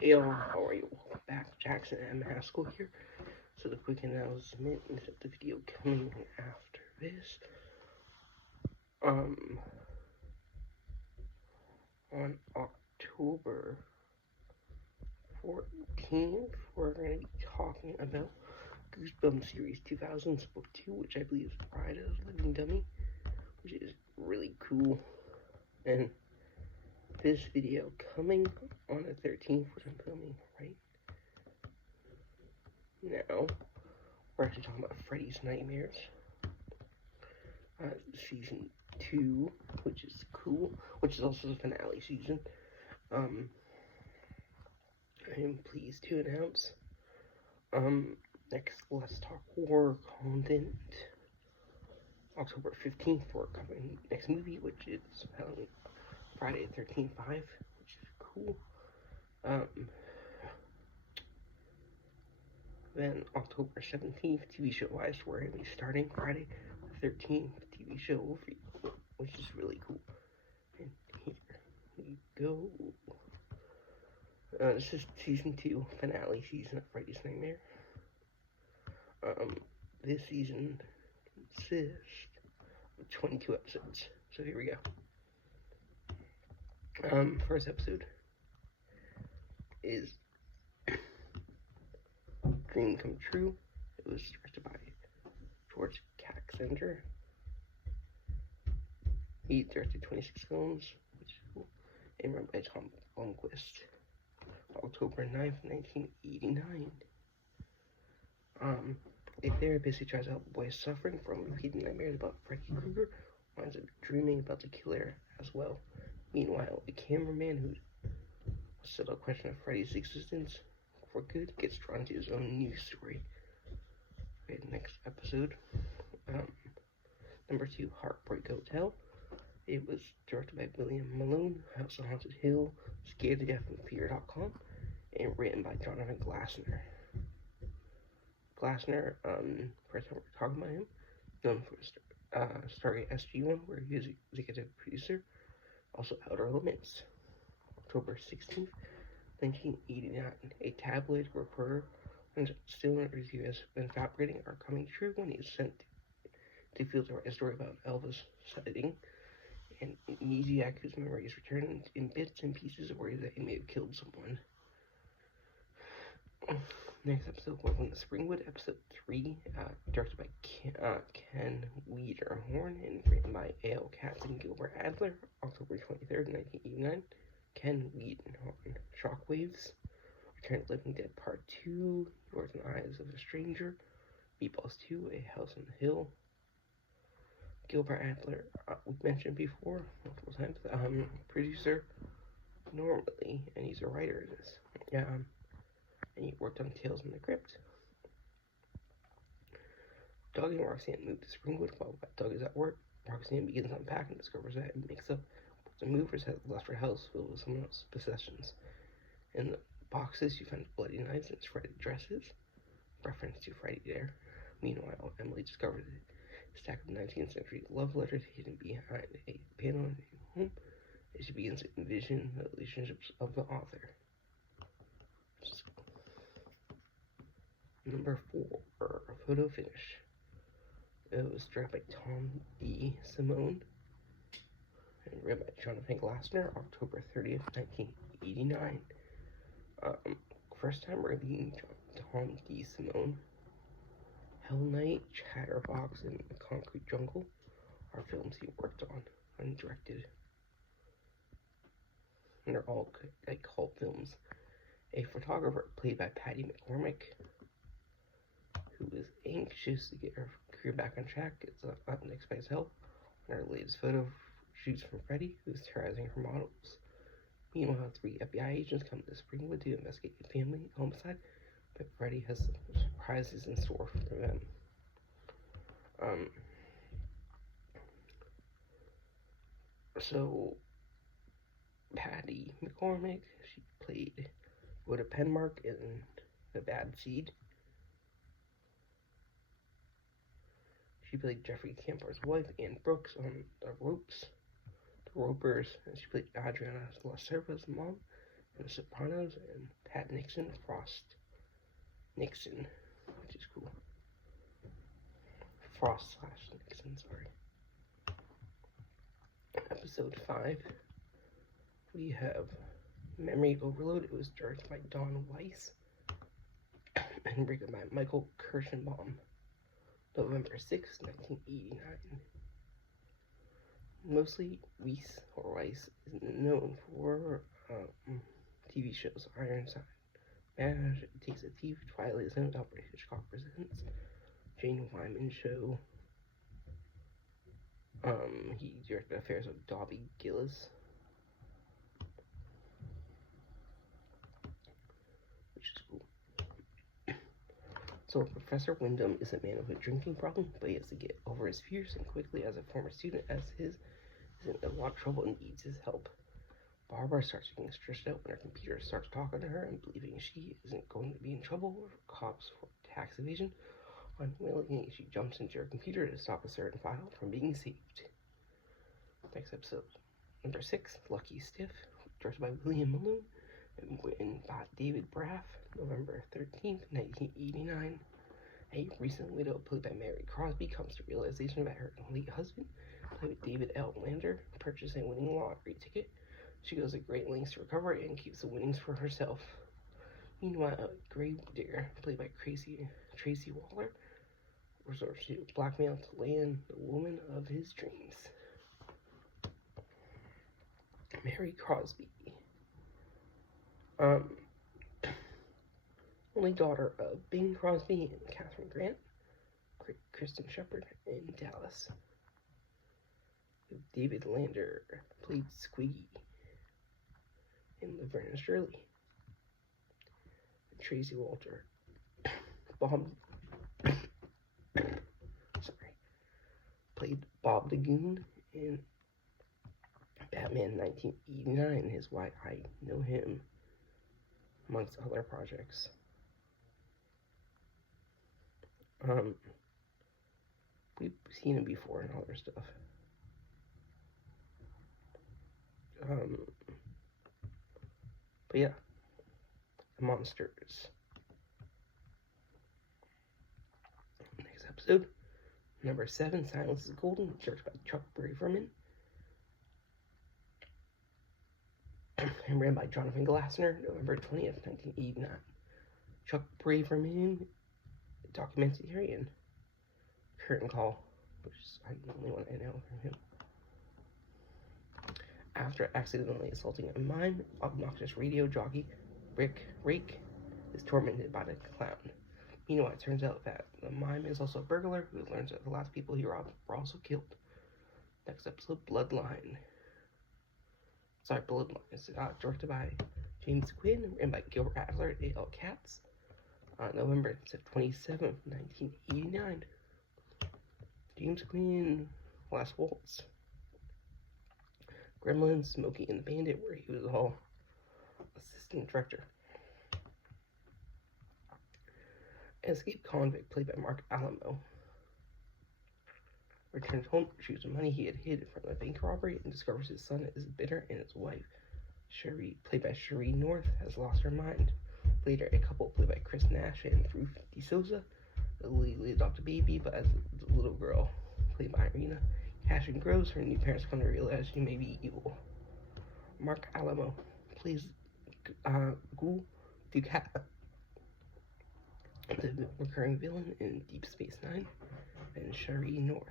Hey all, how are you? Welcome back. Jackson M. Haskell here. So the quick announcement is that the video coming after this, on October 14th, we're going to be talking about Goosebumps Series 2000's Book 2, which I believe is Bride of the Living Dummy, which is really cool. And this video coming on the 13th, which I'm filming right now, we're actually talking about Freddie's Nightmares, season 2, which is cool, which is also the finale season. I am pleased to announce, next Let's Talk Horror content, October 15th, we're covering next movie, which is Friday the 13th 5, which is cool. Then October 17th, TV show wise, we're going to be starting Friday the 13th TV show overview, which is really cool. And here we go. This is season 2, finale season of Freddy's Nightmare. This season consists of 22 episodes. So here we go. First episode is Dream Come True. It was directed by George Kaczender. He directed 26 films, which is cool, and written by Tom Blomquist. October 9th, 1989. A therapist who tries to help a boy suffering from repeated nightmares about Freddy Krueger winds up dreaming about the killer as well. Meanwhile, a cameraman who settled a question of Freddy's existence for good gets drawn to his own news story. Okay, next episode. Number 2, Heartbreak Hotel. It was directed by William Malone, House of Haunted Hill, Scared to Death and Fear.com, and written by Jonathan Glassner. Glassner, first time we're talking about him, known for Stargate SG-1, where he was executive producer. Also, Outer Limits. October 16th, 1989. A tabloid reporter and still interviews who has been fabricating are coming true when he is sent to field to write a story about Elvis sighting and amnesiac whose memories return in bits and pieces of ways that he may have killed someone. Next episode, Welcome to Springwood, episode 3, directed by Ken Wiederhorn and written by A.L. Katz and Gilbert Adler. October 23rd, 1989. Ken Wiederhorn. Shockwaves, Return of the Living Dead Part 2, Yours and Eyes of a Stranger, Meatballs 2, A House on the Hill. Gilbert Adler, we've mentioned before multiple times, producer normally, and he's a writer in this. And he worked on Tales from the Crypt. Doug and Roxanne move to Springwood while Doug is at work. Roxanne begins to unpack and discovers that a mix-up with the movers has left her house filled with someone else's possessions. In the boxes, you find bloody knives and shredded dresses. Reference to Freddie there. Meanwhile, Emily discovers a stack of 19th century love letters hidden behind a panel in her home as she begins to envision the relationships of the author. Number 4, Photo Finish. It was directed by Tom D. Simone and written by Jonathan Glassner, October 30th, 1989. First time reading Tom D. Simone. Hell Night, Chatterbox, and The Concrete Jungle are films he worked on and directed. And they're all like cult films. A photographer played by Patty McCormick, who is anxious to get her career back on track, gets up next by his help on her latest photo shoots from Freddie, who's terrorizing her models. Meanwhile, 3 FBI agents come to Springwood to investigate a family homicide, but Freddie has some surprises in store for them. So, Patty McCormick, she played Rhoda Penmark in The Bad Seed. She played Jeffrey Tampar's wife, Ann Brooks, on The Ropers, and she played Adriana La Cerva's mom, and The Sopranos, and Pat Nixon, Frost Nixon, which is cool. Frost/Nixon, sorry. Episode 5, we have Memory Overload. It was directed by Don Weiss and written by Michael Kirschenbaum. November 6, 1989. Mostly Weiss is known for TV shows Ironside, MASH, It Takes a Thief, Twilight Zone, Alfred Hitchcock Presents, Jane Wyman Show. He directed Affairs with Dobby Gillis, which is cool. So Professor Wyndham is a man with a drinking problem, but he has to get over his fears and quickly as a former student as his is in a lot of trouble and needs his help. Barbara starts getting stressed out when her computer starts talking to her and believing she isn't going to be in trouble with cops for tax evasion. Unwillingly, she jumps into her computer to stop a certain file from being saved. Next episode, number 6, Lucky Stiff, directed by William Malone and written by David Braff, November 13th, 1989. A recent widow, played by Mary Crosby, comes to realization that her late husband, played by David L. Lander, purchased a winning lottery ticket. She goes to great lengths to recover it and keeps the winnings for herself. Meanwhile, a grave digger, played by Tracy Waller, resorts to blackmail to land the woman of his dreams. Mary Crosby, only daughter of Bing Crosby and Catherine Grant, Kristen Shepard in Dallas. David Lander played Squiggy in Laverne and Shirley. Tracy Walter, played Bob the Goon in Batman 1989 is why I know him, amongst other projects. We've seen him before in other stuff. But yeah, Monsters. Next episode, number 7, Silence is Golden, directed by Chuck Braverman and ran by Jonathan Glassner, November 20th, 1989. Chuck Braverman, documentarian. Curtain Call, which is the only one I know from him. After accidentally assaulting a mime, obnoxious radio jockey Rick Rake is tormented by the clown. Meanwhile, it turns out that the mime is also a burglar who learns that the last people he robbed were also killed. Next episode, Bloodline. Bloodline is directed by James Quinn and by Gilbert Adler and A.L. Katz. November 27th, 1989. James Quinn, Last Waltz. Gremlins, Smokey and the Bandit, where he was all assistant director. Escaped convict, played by Mark Alamo, returns home to retrieve the money he had hid from a bank robbery and discovers his son is bitter and his wife, Cherie, played by Cherie North, has lost her mind. Later, a couple played by Chris Nash and Ruth DeSouza illegally adopt a baby, but as the little girl, played by Irina Cashin grows, her new parents come to realize she may be evil. Mark Alamo plays Gul Dukat, the recurring villain in Deep Space Nine, and Cherie North.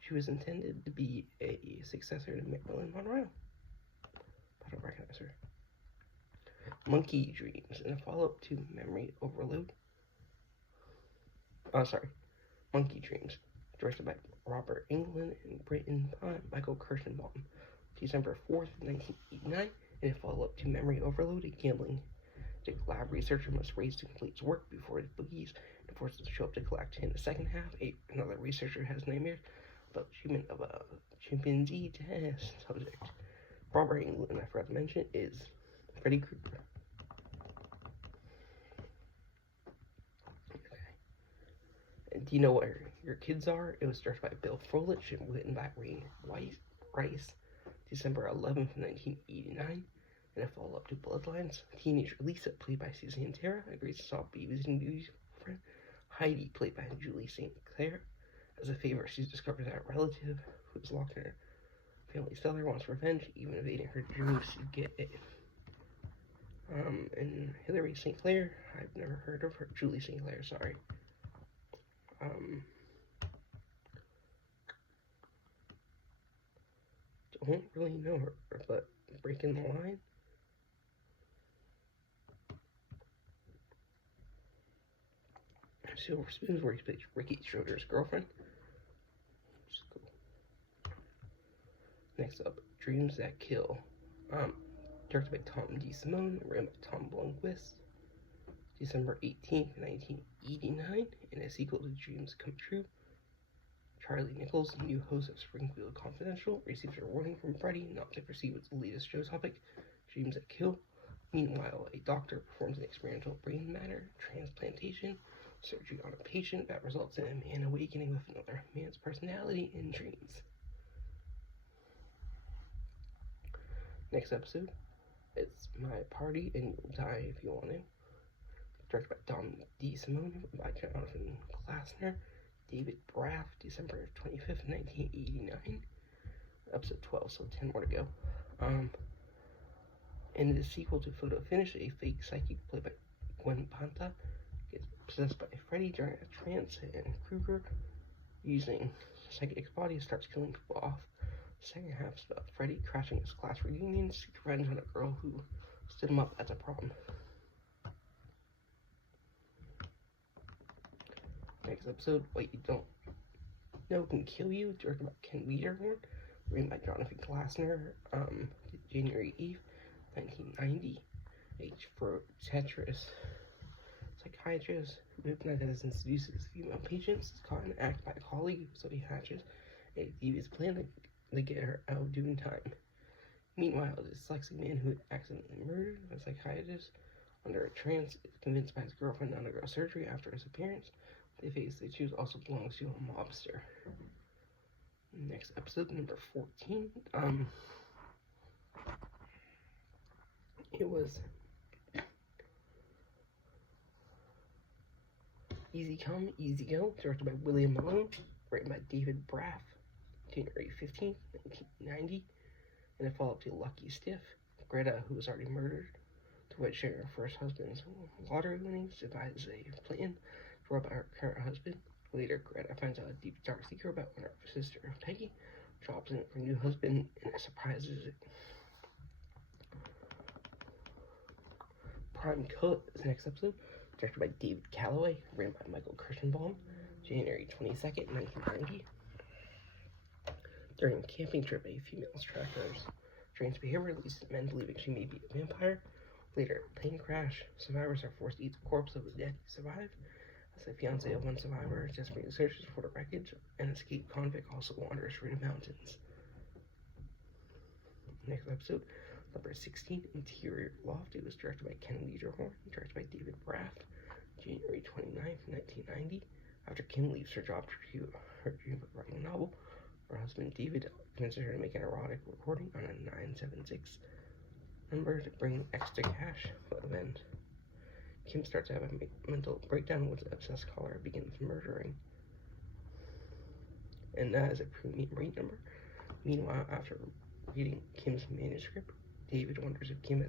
She was intended to be a successor to Marilyn Monroe, but I don't recognize her. Monkey Dreams, in a follow-up to Memory Overload. Monkey Dreams, directed by Robert Englund and written by Michael Kirschenbaum. December 4th, 1989, in a follow-up to Memory Overload, a gambling lab researcher must race to complete his work before his boogies and forces to show up to collect. In the second half, another researcher has nightmares about treatment of a chimpanzee test subject. Robert Englund, I forgot to mention, is Freddie Krueger. And do you know where your kids are? It was directed by Bill Froelich and written by Ray Rice. December 11th, 1989. In a follow-up to Bloodlines, teenager Lisa, played by Suzanne Terra, agrees to stop babysitting Judy's girlfriend, Heidi, played by Julie St. Clair. As a favor, she's discovered that a relative who is locked in her family cellar wants revenge, even evading her dreams to get it. And Hilary St. Clair, I've never heard of her. Julie St. Clair, sorry. Don't really know her, but breaking the line. Silver Spoons, where he plays Ricky Schroeder's girlfriend. Which is cool. Next up, Dreams That Kill. Directed by Tom DeSimone, written by Tom Blomquist. December 18th, 1989, in a sequel to Dreams Come True. Charlie Nichols, new host of Springfield Confidential, receives a warning from Freddie not to proceed with the latest show topic, Dreams That Kill. Meanwhile, a doctor performs an experimental brain matter transplantation surgery on a patient that results in a man awakening with another man's personality in dreams. Next episode, It's My Party and You'll Die If You Want to. Directed by Tom DeSimone, by Jonathan Glassner, David Braff, December 25th, 1989. Episode 12, so 10 more to go. In the sequel to Photo Finish, a fake psychic played by Gwen Panta gets possessed by Freddie during a trance, and Krueger, using psychic's body, starts killing people off. The second half is about Freddie crashing his class reunion, seek revenge on a girl who stood him up at the prom. Next episode, What You Don't Know Can Kill You, directed by Ken Wiederhorn, written by Jonathan Glassner, January 8th, 1990. For Tetris psychiatrist who hypnotizes and seduces female patients is caught in an act by a colleague, so he hatches a devious plan to get her out due in time. Meanwhile, the dyslexic man who accidentally murdered a psychiatrist under a trance is convinced by his girlfriend to undergo surgery after his appearance. They face the choose also belongs to a mobster. Next episode, number 14. It was Easy Come, Easy Go, directed by William Malone, written by David Braff, January 15th, 1990. And a follow-up to Lucky Stiff, Greta, who was already murdered, to avoid sharing her first husband's lottery winnings, devises a plan to rob her current husband. Later, Greta finds out a deep, dark secret about when her sister, Peggy, drops in her new husband, and it surprises it. Prime Cut is the next episode, directed by David Calloway, written by Michael Kirschenbaum, January 22nd, 1990. During a camping trip, a female's tractor's strange behavior leads to men believing she may be a vampire. Later, a plane crash, survivors are forced to eat the corpse of the dead who survived. As the fiancé of one survivor desperately searches for the wreckage, an escaped convict also wanders through the mountains. Next episode, number 16, Interior Loft. It was directed by Ken Wiederhorn, directed by David Braff, January 29th, 1990. After Kim leaves her job to pursue her dream of writing a novel, her husband David convinces her to make an erotic recording on a 976 number to bring extra cash, but then Kim starts to have a mental breakdown with an obsessed caller and begins murdering. And that is a premium rate number. Meanwhile, after reading Kim's manuscript, David wonders if Kim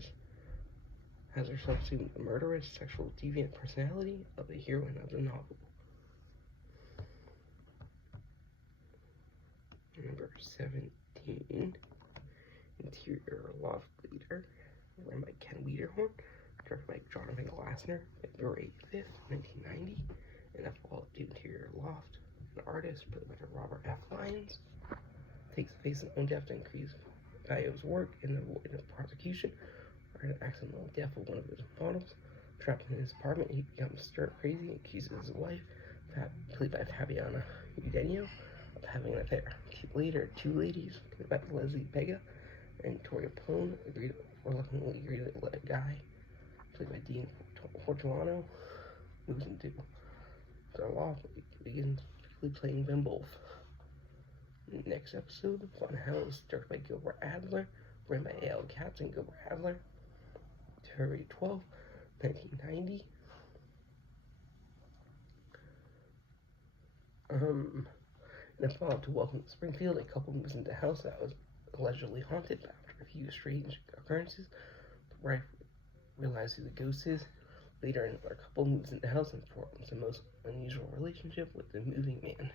has herself assumed the murderous, sexual, deviant personality of the heroine of the novel. Number 17, Interior Loft Leader, written by Ken Wiederhorn, directed by Jonathan Glassner, February 5th, 1990, and a follow-up to Interior Loft. An artist, played by Robert F. Lyons, takes the face of own death to increase value of his work in the void of prosecution, or an accidental death of one of his models. Trapped in his apartment, he becomes stir crazy and accuses his wife, played by Fabiana Eugenio, of having an affair. Later, two ladies, played by Leslie Vega and Toria Plone, reluctantly agree to let a guy, played by Dean Fortuano, moves into their law, begins playing them both. Next episode, Funhouse, directed by Gilbert Adler, written by A.L. Katz and Gilbert Adler. February 12, 1990. In a follow-up to Welcome to Springfield, a couple moves into a house that was allegedly haunted, but after a few strange occurrences, the wife realizes who the ghost is. Later, another couple moves into the house and forms the most unusual relationship with the moving man.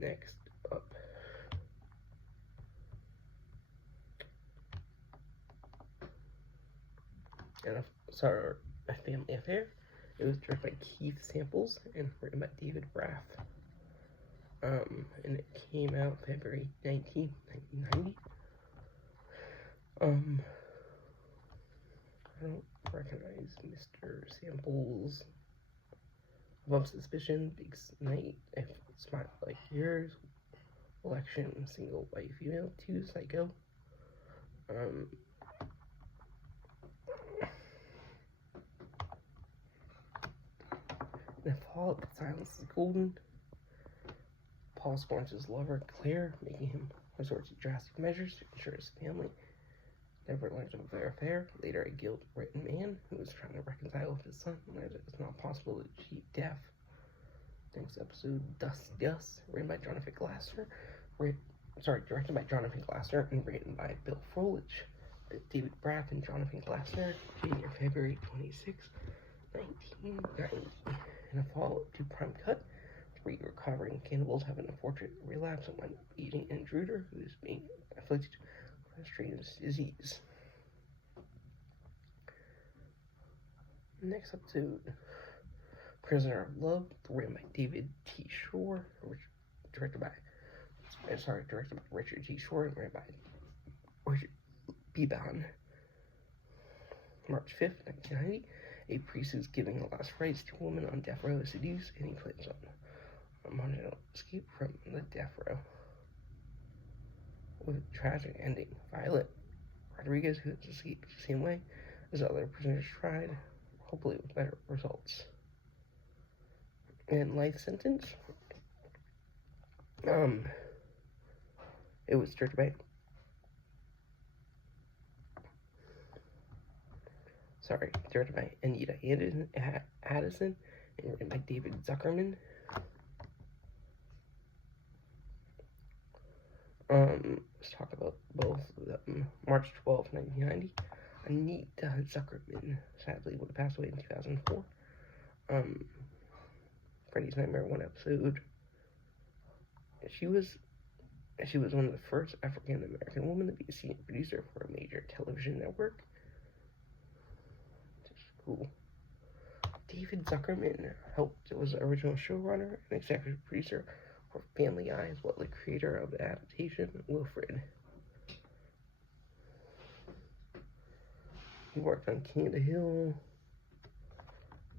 Next up, A Family Affair. It was directed by Keith Samples and written by David Braff. And it came out February 19, 1990. I don't recognize Mr. Samples. Above Suspicion, Big Night, If Smile Like Yours, Election, Single White Female, 2, Psycho. In a Fallout, Silence is Golden. Paul scorns his lover, Claire, making him resort to drastic measures to ensure his family never learns of their affair. Later, a guilt-ridden man who is trying to reconcile with his son learns that it's not possible to achieve death. Next episode, Dust, written by Jonathan Glassner. Directed by Jonathan Glassner and written by Bill Froelich. David Braff and Jonathan Glassner, February 26, 1990. In a follow-up to Prime Cut, 3 recovering cannibals have an unfortunate relapse and wind up eating an intruder who is being afflicted with a strange disease. Next episode, Prisoner of Love, written by David T. Shore, directed by Richard T. Shore and written by Richard B. Bound. March 5th, 1990, a priest is giving the last rites to a woman on death row is seduced, and he plans on a marginal escape from the death row. With a tragic ending, Violet Rodriguez, who has escaped the same way as other prisoners tried, hopefully with better results. And Life Sentence, it was directed by Anita Addison and written by David Zuckerman. Let's talk about both of them. March 12, 1990. Anita Zuckerman sadly would have passed away in 2004. Freddie's Nightmare 1 episode. She was one of the first African American women to be a senior producer for a major television network. Which is cool. David Zuckerman was the original showrunner and executive producer for Family Guy, as well as the creator of the adaptation, Wilfred. He worked on King of the Hill,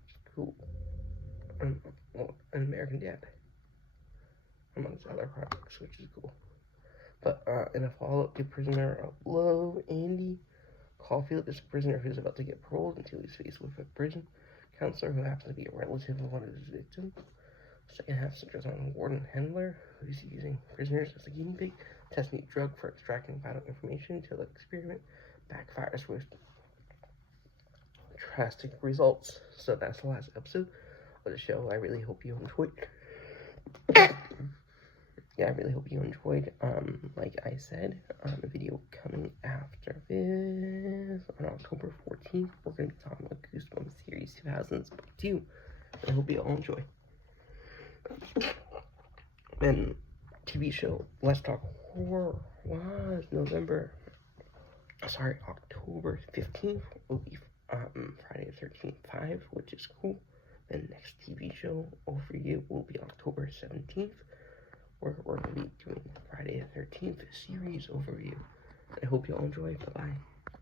which is cool, and An American Dad, amongst other projects, which is cool. But in a follow-up to Prisoner of Love, Andy Caulfield is a prisoner who's about to get paroled until he's faced with a prison counselor who happens to be a relative of one of his victims. The second half centers on Warden Handler, who's using prisoners as a guinea pig to test a new drug for extracting vital information until the experiment backfires with drastic results. So that's the last episode of the show. I really hope you enjoyed. I really hope you enjoyed. Like I said, the video coming after this on October 14th, we're going to be talking about Goosebumps Series 2002. I hope you all enjoy. And TV show Let's Talk Horror was October 15th will be Friday the 13th 5, which is cool. The next TV show overview will be October 17th. We're going to be doing Friday the 13th series overview. I hope you all enjoy. Bye-bye.